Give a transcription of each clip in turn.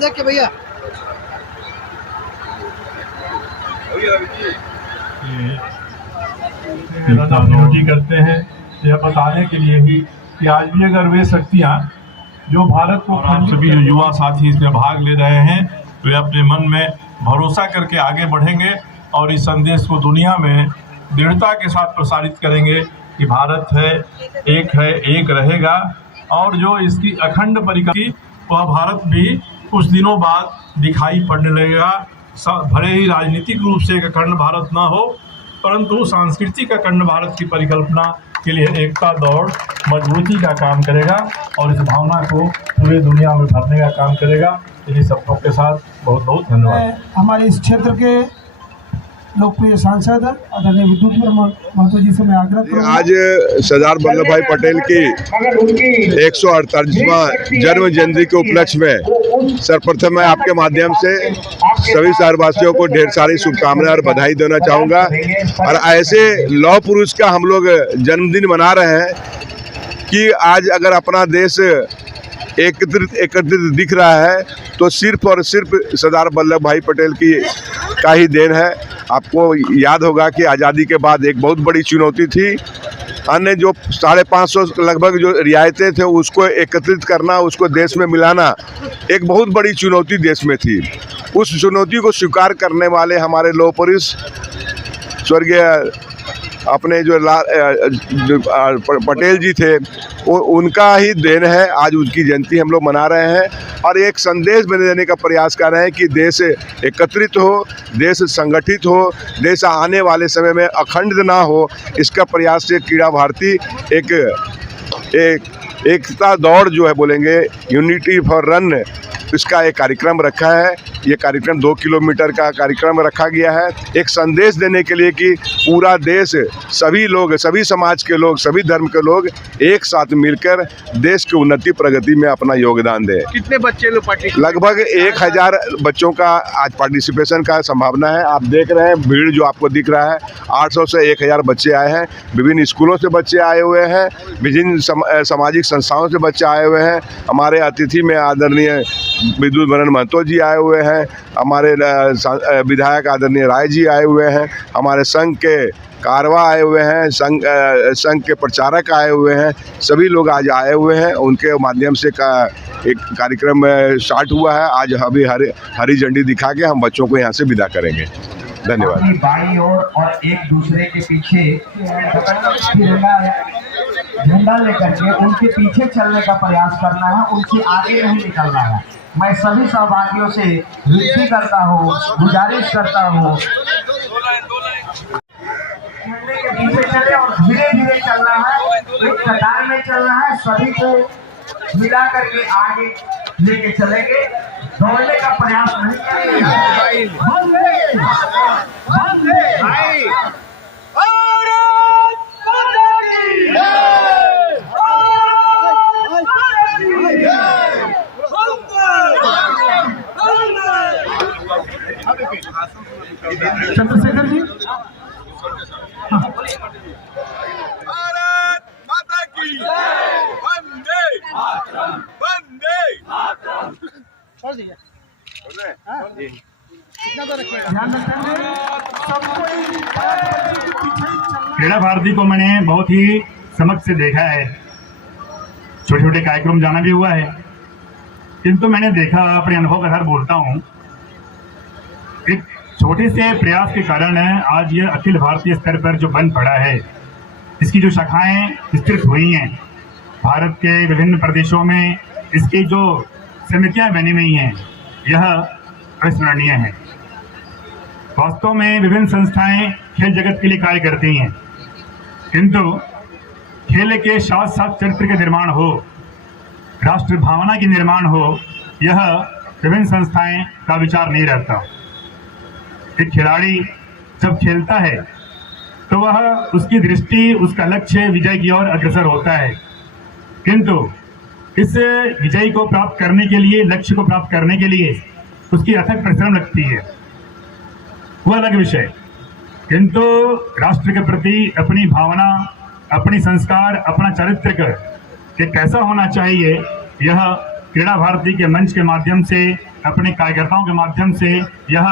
देख के भैया ड्यूटी करते हैं यह बताने के लिए ही कि आज भी अगर वे शक्तियाँ जो भारत को सभी जो युवा साथी इसमें भाग ले रहे हैं वे अपने मन में भरोसा करके आगे बढ़ेंगे और इस संदेश को दुनिया में दृढ़ता के साथ प्रसारित करेंगे कि भारत है, एक रहेगा। और जो इसकी अखंड परिकल्पना वह भारत भी कुछ दिनों बाद दिखाई पड़ने लगेगा। भले ही राजनीतिक रूप से एक अखंड भारत ना हो, परंतु सांस्कृतिक अखंड भारत की परिकल्पना के लिए एकता दौड़ मजबूती का काम करेगा और इस भावना को पूरे दुनिया में भरने का काम करेगा। इन्हीं सबकों के साथ बहुत बहुत धन्यवाद। हमारे इस क्षेत्र के लोकप्रिय सांसद आदरणीय विद्युत महतो जी से मैं आग्रह करूंगा। आज सरदार वल्लभ भाई पटेल की 148वां जन्म जयंती के उपलक्ष्य में सर्वप्रथम मैं आपके माध्यम से सभी शहरवासियों को ढेर सारी शुभकामनाएं और बधाई देना चाहूँगा। और ऐसे लौह पुरुष का हम लोग जन्मदिन मना रहे हैं कि आज अगर अपना देश एकत्रित दिख रहा है तो सिर्फ और सिर्फ सरदार वल्लभ भाई पटेल की का ही देन है। आपको याद होगा कि आज़ादी के बाद एक बहुत बड़ी चुनौती थी, अन्य जो 550 लगभग जो रियायतें थे उसको एकत्रित करना, उसको देश में मिलाना एक बहुत बड़ी चुनौती देश में थी। उस चुनौती को स्वीकार करने वाले हमारे लौह पुरुष स्वर्गीय अपने जो पटेल जी थे वो उनका ही देन है। आज उनकी जयंती हम लोग मना रहे हैं और एक संदेश देने का प्रयास कर रहे हैं कि देश एकत्रित हो, देश संगठित हो, देश आने वाले समय में अखंड ना हो, इसका प्रयास से क्रीड़ा भारती एकता दौड़ जो है बोलेंगे यूनिटी फॉर रन, इसका एक कार्यक्रम रखा है। ये कार्यक्रम 2 किलोमीटर का कार्यक्रम रखा गया है एक संदेश देने के लिए कि पूरा देश, सभी लोग, सभी समाज के लोग, सभी धर्म के लोग एक साथ मिलकर देश की उन्नति प्रगति में अपना योगदान दें। कितने बच्चे लोग पार्टिसिपेट? लगभग 1000 बच्चों का आज पार्टिसिपेशन का संभावना है। आप देख रहे हैं भीड़ जो आपको दिख रहा है, 800 से 1000 बच्चे आए हैं। विभिन्न स्कूलों से बच्चे आए हुए हैं, विभिन्न सामाजिक संस्थाओं से बच्चे आए हुए हैं। हमारे अतिथि में आदरणीय विद्युत महतो जी आए हुए हैं, हमारे विधायक आदरणीय राय जी आए हुए हैं, हमारे संघ के कारवा आए हुए हैं, संघ के प्रचारक आए हुए हैं। सभी लोग आज आए हुए हैं, उनके माध्यम से एक कार्यक्रम स्टार्ट हुआ है। आज अभी हरी झंडी दिखा के हम बच्चों को यहाँ से विदा करेंगे। धन्यवाद। बाई और एक दूसरे के पीछे झंडा लेकर के उनके पीछे चलने का प्रयास करना है, उनसे आगे नहीं निकलना है। मैं सभी सहभागियों से विनती करता हूँ, गुजारिश करता हूँ झंडे के पीछे चले और धीरे धीरे चलना है, एक कतार में चलना है, सभी को मिला करके आगे लेके चलेंगे। दौड़ने का प्रयास नहीं करेंगे। चंद्रशेखर जी, भारत माता की वंदे वंदे छोड़ दीजिए। क्रीड़ा भारती को मैंने बहुत ही समझ से देखा है, छोटे छोटे कार्यक्रम जाना भी हुआ है, किंतु मैंने देखा, अपने अनुभव के आधार बोलता हूँ, एक छोटे से प्रयास के कारण आज ये अखिल भारतीय स्तर पर जो बन पड़ा है, इसकी जो शाखाएं विस्तृत हुई हैं, भारत के विभिन्न प्रदेशों में इसकी जो समितियां बनी हुई हैं, यह अविस्मरणीय है। वास्तव में विभिन्न संस्थाएं खेल जगत के लिए कार्य करती हैं, किंतु खेल के साथ साथ चरित्र के निर्माण हो, राष्ट्र भावना की निर्माण हो, यह विभिन्न संस्थाएं का विचार नहीं रहता। एक खिलाड़ी जब खेलता है तो वह उसकी दृष्टि, उसका लक्ष्य विजय की ओर अग्रसर होता है, किंतु इस विजय को प्राप्त करने के लिए, लक्ष्य को प्राप्त करने के लिए उसकी अथक परिश्रम लगती है, वह अलग विषय। किंतु राष्ट्र के प्रति अपनी भावना, अपनी संस्कार, अपना चरित्र के कैसा होना चाहिए, यह क्रीड़ा भारती के मंच के माध्यम से, अपने कार्यकर्ताओं के माध्यम से यह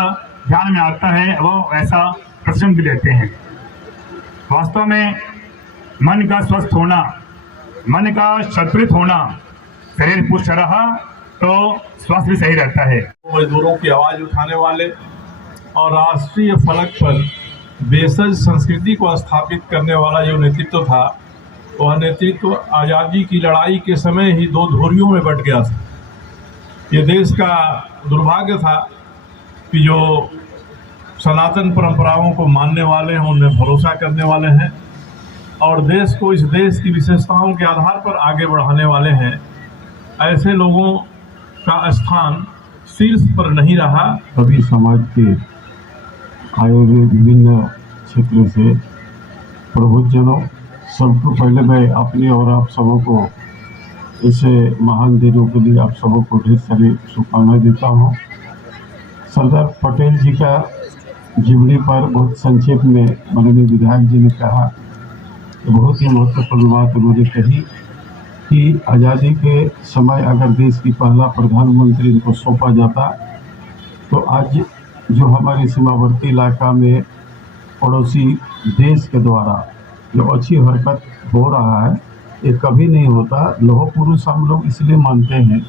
ध्यान में आता है, वो ऐसा प्रदर्शन भी लेते हैं। वास्तव में मन का स्वस्थ होना, मन का संतुलित होना, शरीर पुष्ट रहा तो स्वास्थ्य भी सही रहता है। मजदूरों की आवाज उठाने वाले और राष्ट्रीय फलक पर बेसज संस्कृति को स्थापित करने वाला जो नेतृत्व था, वह नेतृत्व आज़ादी की लड़ाई के समय ही दो धुरियों में बंट गया था। ये देश का दुर्भाग्य था कि जो सनातन परंपराओं को मानने वाले हैं, उनमें भरोसा करने वाले हैं और देश को इस देश की विशेषताओं के आधार पर आगे बढ़ाने वाले हैं, ऐसे लोगों का स्थान शीर्ष पर नहीं रहा। सभी समाज के आए हुए विभिन्न क्षेत्रों से प्रबुद्धजनों, सबको पहले मैं अपने और आप सबों को ऐसे महान दिनों के लिए आप सबों को ढेर सारी शुभकामनाएं देता हूँ। सरदार पटेल जी का जीवनी पर बहुत संक्षेप में माननीय विधायक जी ने कहा, बहुत ही महत्वपूर्ण बात उन्होंने कही कि आज़ादी के समय अगर देश की पहला प्रधानमंत्री इनको सौंपा जाता तो आज जो हमारे सीमावर्ती इलाका में पड़ोसी देश के द्वारा जो अच्छी हरकत हो रहा है, ये कभी नहीं होता। लौह पुरुष हम लोग इसलिए मानते हैं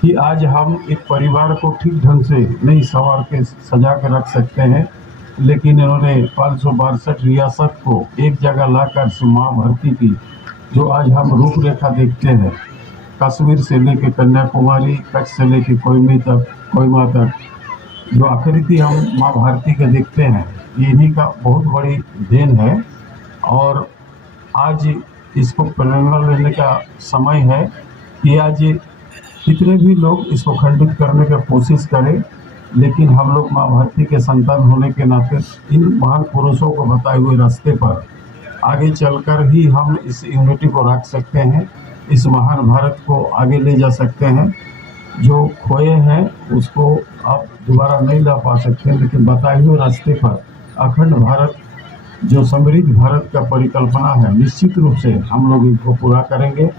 कि आज हम एक परिवार को ठीक ढंग से नहीं संवार के सजा के रख सकते हैं, लेकिन इन्होंने 562 रियासत को एक जगह लाकर सीमा भर्ती की। जो आज हम रूपरेखा देखते हैं, कश्मीर से लेकर कन्याकुमारी, कच्छ से लेकर कोहिमा तक जो आकृति हम माँ भारती के देखते हैं, इन्हीं का बहुत बड़ी देन है। और आज इसको प्रेरणा लेने का समय है कि आज कितने भी लोग इसको खंडित करने की कोशिश करें, लेकिन हम लोग माँ भारती के संतान होने के नाते इन महान पुरुषों को बताए हुए रास्ते पर आगे चलकर ही हम इस यूनिटी को रख सकते हैं, इस महान भारत को आगे ले जा सकते हैं। जो खोए हैं उसको आप दोबारा नहीं ला पा सकते, लेकिन बताए हुए रास्ते पर अखंड भारत, जो समृद्ध भारत का परिकल्पना है, निश्चित रूप से हम लोग इनको पूरा करेंगे।